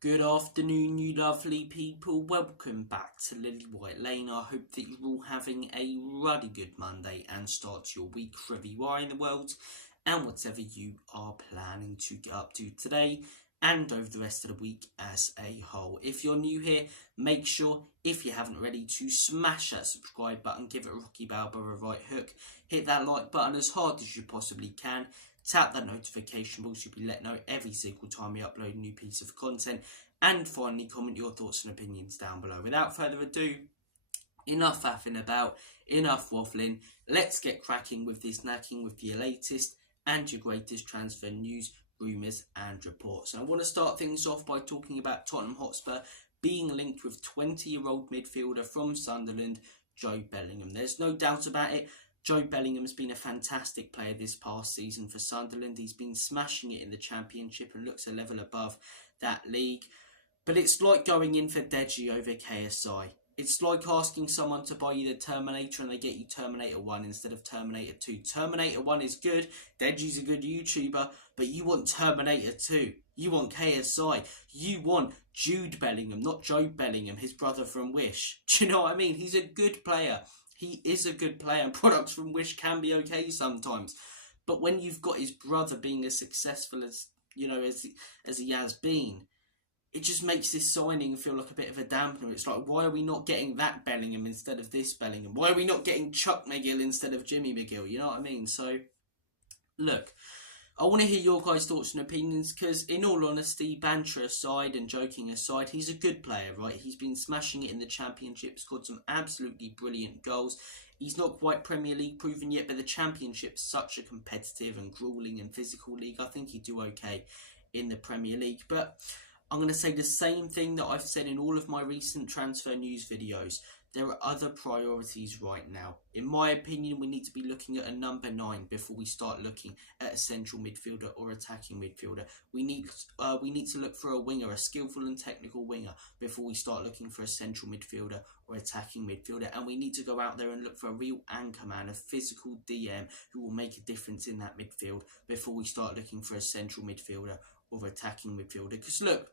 Good afternoon, you lovely people. Welcome back to Lily White Lane. I hope that you're all having a ruddy good Monday and start your week wherever you are in the world and whatever you are planning to get up to today and over the rest of the week as a whole. If you're new here, make sure, if you haven't already, to smash that subscribe button, give it a Rocky Balboa right hook, hit that like button as hard as you possibly can. Tap that notification bell so you'll be let know every single time we upload a new piece of content. And finally, comment your thoughts and opinions down below. Without further ado, enough faffing about, enough waffling. Let's get cracking with this knacking with your latest and your greatest transfer news, rumours and reports. And I want to start things off by talking about Tottenham Hotspur being linked with 20-year-old midfielder from Sunderland, Jude Bellingham. There's no doubt about it. Jude Bellingham has been a fantastic player this past season for Sunderland. He's been smashing it in the Championship and looks a level above that league. But it's like going in for Deji over KSI. It's like asking someone to buy you the Terminator and they get you Terminator 1 instead of Terminator 2. Terminator 1 is good, Deji's a good YouTuber, but you want Terminator 2. You want KSI. You want Jude Bellingham, not Jude Bellingham, his brother from Wish. Do you know what I mean? He's a good player. He is a good player, and products from Wish can be okay sometimes. But when you've got his brother being as successful as he has been, it just makes this signing feel like a bit of a dampener. It's like, why are we not getting that Bellingham instead of this Bellingham? Why are we not getting Chuck McGill instead of Jimmy McGill? You know what I mean? So, look, I want to hear your guys' thoughts and opinions because, in all honesty, banter aside and joking aside, he's a good player, right? He's been smashing it in the Championship, scored some absolutely brilliant goals. He's not quite Premier League proven yet, but the Championship's such a competitive and gruelling and physical league. I think he'd do okay in the Premier League. But I'm going to say the same thing that I've said in all of my recent transfer news videos. There are other priorities right now. In my opinion, we need to be looking at a number 9 before we start looking at a central midfielder or attacking midfielder. We need to look for a winger, a skillful and technical winger, before we start looking for a central midfielder or attacking midfielder. And we need to go out there and look for a real anchor man, a physical DM who will make a difference in that midfield before we start looking for a central midfielder or attacking midfielder. Because look,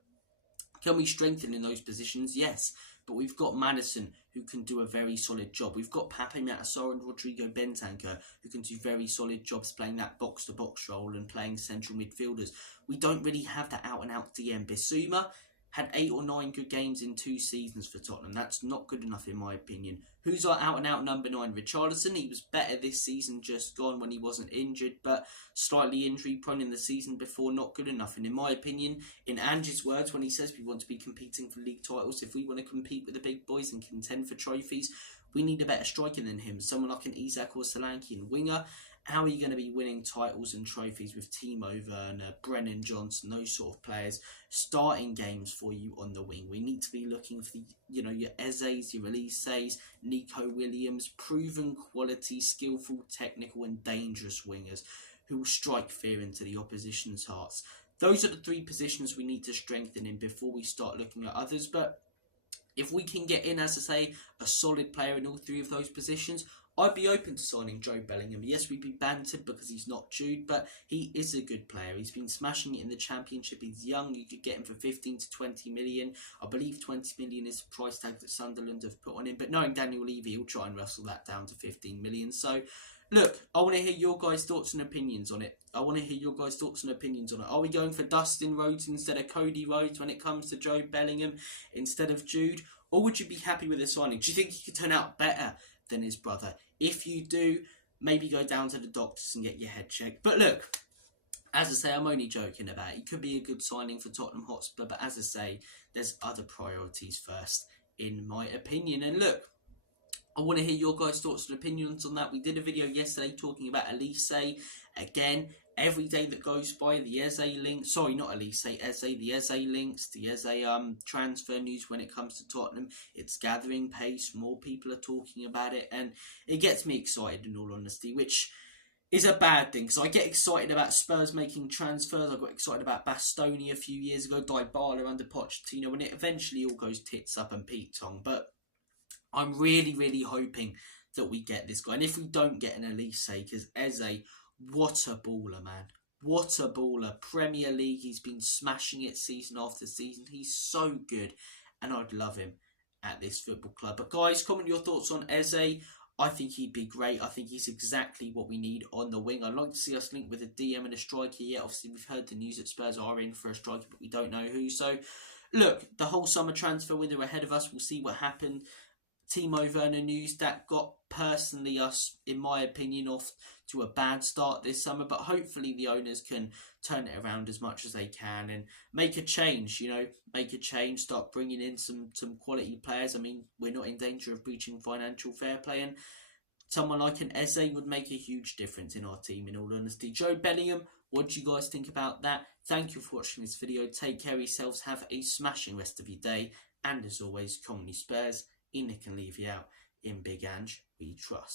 can we strengthen in those positions? Yes. But we've got Madison, who can do a very solid job. We've got Pape Matasar and Rodrigo Bentancur, who can do very solid jobs playing that box-to-box role and playing central midfielders. We don't really have that out-and-out DM. Bissouma had 8 or 9 good games in 2 seasons for Tottenham. That's not good enough in my opinion. Who's our out-and-out number 9? Richarlison. He was better this season just gone when he wasn't injured, but slightly injury-prone in the season before, not good enough. And in my opinion, in Ange's words, when he says we want to be competing for league titles, if we want to compete with the big boys and contend for trophies, we need a better striker than him. Someone like an Isak or Solanke and winger. How are you going to be winning titles and trophies with Timo Werner, Brennan Johnson, those sort of players starting games for you on the wing? We need to be looking for your Eze's, your Elise's, Nico Williams, proven quality, skillful, technical and dangerous wingers who will strike fear into the opposition's hearts. Those are the 3 positions we need to strengthen in before we start looking at others. But if we can get in, as I say, a solid player in all 3 of those positions, I'd be open to signing Jude Bellingham. Yes, we'd be bantered because he's not Jude, but he is a good player. He's been smashing it in the Championship. He's young. You could get him for 15 to 20 million. I believe 20 million is the price tag that Sunderland have put on him. But knowing Daniel Levy, he'll try and wrestle that down to 15 million. So, look, I want to hear your guys' thoughts and opinions on it. Are we going for Dustin Rhodes instead of Cody Rhodes when it comes to Jude Bellingham instead of Jude? Or would you be happy with the signing? Do you think he could turn out better than his brother? If you do, maybe go down to the doctors and get your head checked. But look, as I say, I'm only joking about it. It could be a good signing for Tottenham Hotspur, but as I say, there's other priorities first, in my opinion. And look, I want to hear your guys' thoughts and opinions on that. We did a video yesterday talking about Elise. Again, every day that goes by, the Eze links, the Eze transfer news when it comes to Tottenham, it's gathering pace, more people are talking about it, and it gets me excited in all honesty, which is a bad thing, because I get excited about Spurs making transfers. I got excited about Bastoni a few years ago, Dybala under Pochettino, and it eventually all goes tits up and Pete Tong, but I'm really, really hoping that we get this guy. And if we don't get an Elise, because Eze, what a baller, man. What a baller. Premier League, he's been smashing it season after season. He's so good, and I'd love him at this football club. But guys, comment your thoughts on Eze. I think he'd be great. I think he's exactly what we need on the wing. I'd like to see us linked with a DM and a striker. Yeah, obviously we've heard the news that Spurs are in for a striker, but we don't know who. So, look, the whole summer transfer window ahead of us. We'll see what happened. Timo Werner news that got personally us, in my opinion, off to a bad start this summer, but hopefully the owners can turn it around as much as they can and make a change, make a change, start bringing in some quality players. I mean, we're not in danger of breaching financial fair play, and someone like an Eze would make a huge difference in our team, in all honesty. Joe Bellingham, what do you guys think about that? Thank you for watching this video. Take care of yourselves, have a smashing rest of your day, and as always, Comedy Spurs, in Nick and leave you out. In Big Ange, we trust.